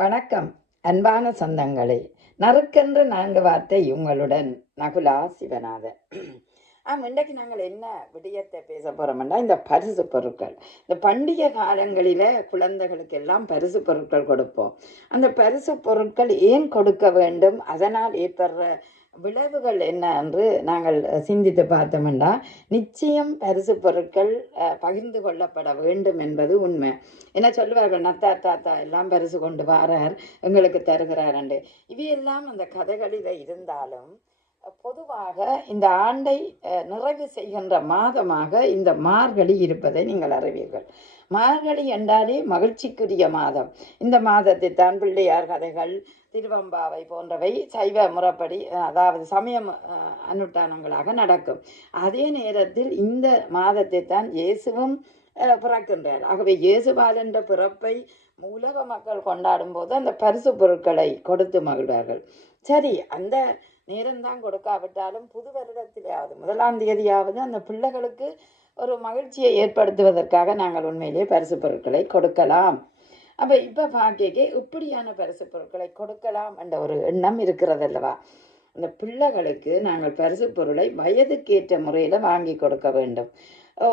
வணக்கம். அன்பான சொந்தங்களே நறுக்கென்ற நான்கு வார்த்தை உங்களுடன் நகுலா சிவநாதன். ஆம் இன்றைக்கு நாங்கள் என்ன விடயத்தை பேச போகிறோம்னா இந்த பரிசு பொருட்கள். இந்த பண்டிகை காலங்களில் குழந்தைகளுக்கு எல்லாம் பரிசு பொருட்கள் கொடுப்போம். அந்த பரிசு பொருட்கள் ஏன் கொடுக்க வேண்டும்? அதனால் ஏற்படுற விளைவுகள் என்ன என்று நாங்கள் சிந்தித்து பார்த்தோம்னா நிச்சயம் பரிசு பொருட்கள் பகிர்ந்து கொள்ளப்பட வேண்டும் என்பது உண்மை. என்ன சொல்லுவார்கள்? நத்தார் தாத்தா எல்லாம் பரிசு கொண்டு வாரார் எங்களுக்கு தருகிறாரண்டு இவையெல்லாம் அந்த கதைகளில் இருந்தாலும் பொதுவாக இந்த ஆண்டை நிறைவு செய்கின்ற மாதமாக இந்த மார்கழி இருப்பதை நீங்கள் அறிவீர்கள். மார்கழி என்றாலே மகிழ்ச்சிக்குரிய மாதம். இந்த மாதத்தை தான் பிள்ளையார் கதைகள் திருவம்பாவை போன்றவை சைவ முறைப்படி அதாவது சமயம் அஹ், அனுஷ்டானங்களாக நடக்கும். அதே நேரத்தில் இந்த மாதத்தை தான் இயேசுவும் பிறக்கின்றார். ஆகவே என்ற பிறப்பை உலக மக்கள் கொண்டாடும் போது அந்த பரிசு பொருட்களை கொடுத்து மகிழ்வார்கள். சரி அந்த நேரம்தான் கொடுக்காவிட்டாலும் புது வருடத்திலேயாவது முதலாம் தேதியாவது அந்த பிள்ளைகளுக்கு ஒரு மகிழ்ச்சியை ஏற்படுத்துவதற்காக நாங்கள் உண்மையிலேயே பரிசு பொருட்களை கொடுக்கலாம். அப்போ இப்போ பாக்கியக்கே இப்படியான பரிசு பொருட்களை கொடுக்கலாம் என்ற ஒரு எண்ணம் இருக்கிறது அல்லவா அந்த பிள்ளைகளுக்கு நாங்கள் பரிசு பொருளை வயதுக்கேற்ற முறையில் வாங்கி கொடுக்க வேண்டும்.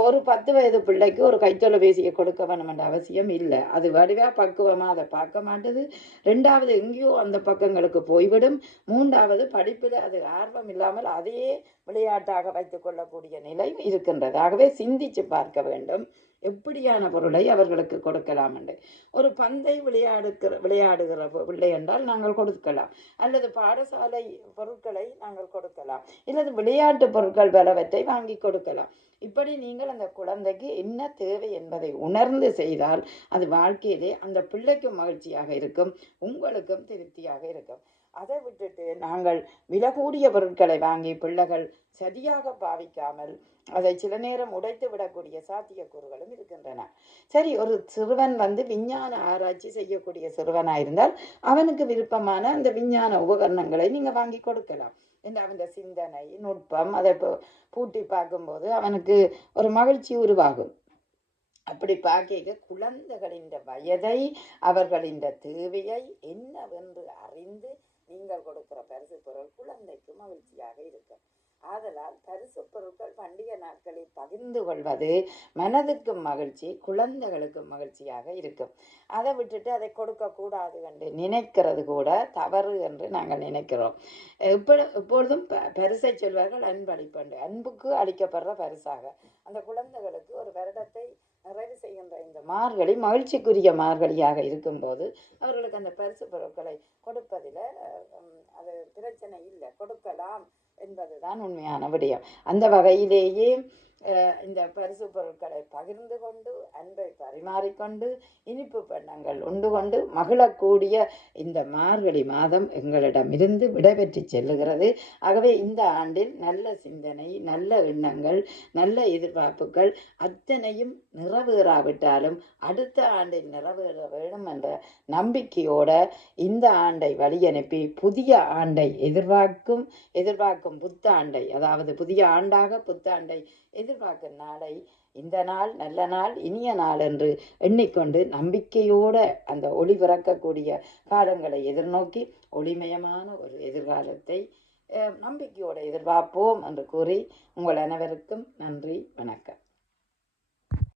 ஒரு பத்து வயது பிள்ளைக்கு ஒரு கைத்தொலைபேசியை கொடுக்க வேணும் என்ற அவசியம் இல்லை. அது வடிவாக பக்குவமாக அதை பார்க்க மாட்டுது. ரெண்டாவது எங்கேயோ அந்த பக்கங்களுக்கு போய்விடும். மூன்றாவது படிப்பில் அது ஆர்வம் இல்லாமல் அதையே விளையாட்டாக வைத்துக் கொள்ளக்கூடிய நிலை இருக்கின்றது ஆகவே சிந்திச்சு பார்க்க வேண்டும். எப்படியான பொருளை அவர்களுக்கு கொடுக்கலாம் என்று ஒரு பந்தை விளையாடுகிற விளையாடுகிற பிள்ளை என்றால் நாங்கள் கொடுக்கலாம். அல்லது பாடசாலை பொருட்களை நாங்கள் கொடுக்கலாம். இல்லது விளையாட்டு பொருட்கள் பலவற்றை வாங்கி கொடுக்கலாம். இப்படி நீங்கள் அந்த குழந்தைக்கு என்ன தேவை என்பதை உணர்ந்து செய்தால் அது வாழ்க்கையிலே அந்த பிள்ளைக்கும் மகிழ்ச்சியாக இருக்கும் உங்களுக்கும் திருப்தியாக இருக்கும். அதை விட்டுட்டு நாங்கள் விலை கூடிய பொருட்களை வாங்கி பிள்ளைகள் சரியாக பாவிக்காமல் அதை சில நேரம் உடைத்து விடக்கூடிய சாத்தியக்கூறுகளும் இருக்கின்றன. சரி ஒரு சிறுவன் வந்து விஞ்ஞான ஆராய்ச்சி செய்யக்கூடிய சிறுவனாக இருந்தால் அவனுக்கு விருப்பமான அந்த விஞ்ஞான உபகரணங்களை நீங்கள் வாங்கி கொடுக்கலாம். இந்த அவன் சிந்தனை நுட்பம் அதை பூட்டி பார்க்கும்போது அவனுக்கு ஒரு மகிழ்ச்சி உருவாகும். அப்படி பார்க்க குழந்தைகளின் வயதை அவர்களின் தேவையை என்னவென்று அறிந்து நீங்கள் கொடுக்கிற பரிசு பொருள் குழந்தைக்கு மகிழ்ச்சியாக இருக்கும் ஆதலால் பரிசு பொருட்கள் பண்டிகை நாட்களில் பகிர்ந்து கொள்வது மனதுக்கும் மகிழ்ச்சி குழந்தைகளுக்கும் மகிழ்ச்சியாக இருக்கும் அதை விட்டுட்டு அதை கொடுக்கக்கூடாது என்று நினைக்கிறது கூட தவறு என்று நாங்கள் நினைக்கிறோம். இப்பொழு இப்பொழுதும் ப பரிசை சொல்வார்கள் அன்பளிப்பண்டு அன்புக்கு அளிக்கப்படுற பரிசாக. அந்த குழந்தைகளுக்கு ஒரு வருடத்தை நிறைவு செய்கின்ற இந்த மார்கழி மகிழ்ச்சிக்குரிய மார்கழியாக இருக்கும்போது அவர்களுக்கு அந்த பரிசு பொருட்களை கொடுப்பதில் அது பிரச்சனை இல்லை. கொடுக்கலாம் என்பதுதான் உண்மையான விடயம். அந்த வகையிலேயே இந்த பரிசு பொருட்களை பகிர்ந்து கொண்டு அன்பை பரிமாறிக்கொண்டு இனிப்பு பண்ணங்கள் உண்டு கொண்டு மகிழக்கூடிய இந்த மார்கழி மாதம் எங்களிடமிருந்து விடைபெற்று செல்லுகிறது. ஆகவே இந்த ஆண்டில் நல்ல சிந்தனை நல்ல எண்ணங்கள் நல்ல எதிர்பார்ப்புகள் அத்தனையும் நிறைவேறாவிட்டாலும் அடுத்த ஆண்டில் நிறைவேற வேண்டும் என்ற நம்பிக்கையோட இந்த ஆண்டை வழியனுப்பி புதிய ஆண்டை எதிர்பார்க்கும் எதிர்பார்க்கும் புத்தாண்டை அதாவது புதிய ஆண்டாக புத்தாண்டை எதிர்பார்க்கும் நாளை இந்த நாள் நல்ல நாள் இனிய நாள் என்று எண்ணிக்கொண்டு நம்பிக்கையோட அந்த ஒளி பிறக்கக்கூடிய காலங்களை எதிர்நோக்கி ஒளிமயமான ஒரு எதிர்காலத்தை நம்பிக்கையோடு எதிர்பார்ப்போம் என்று கூறி உங்கள் அனைவருக்கும் நன்றி வணக்கம்.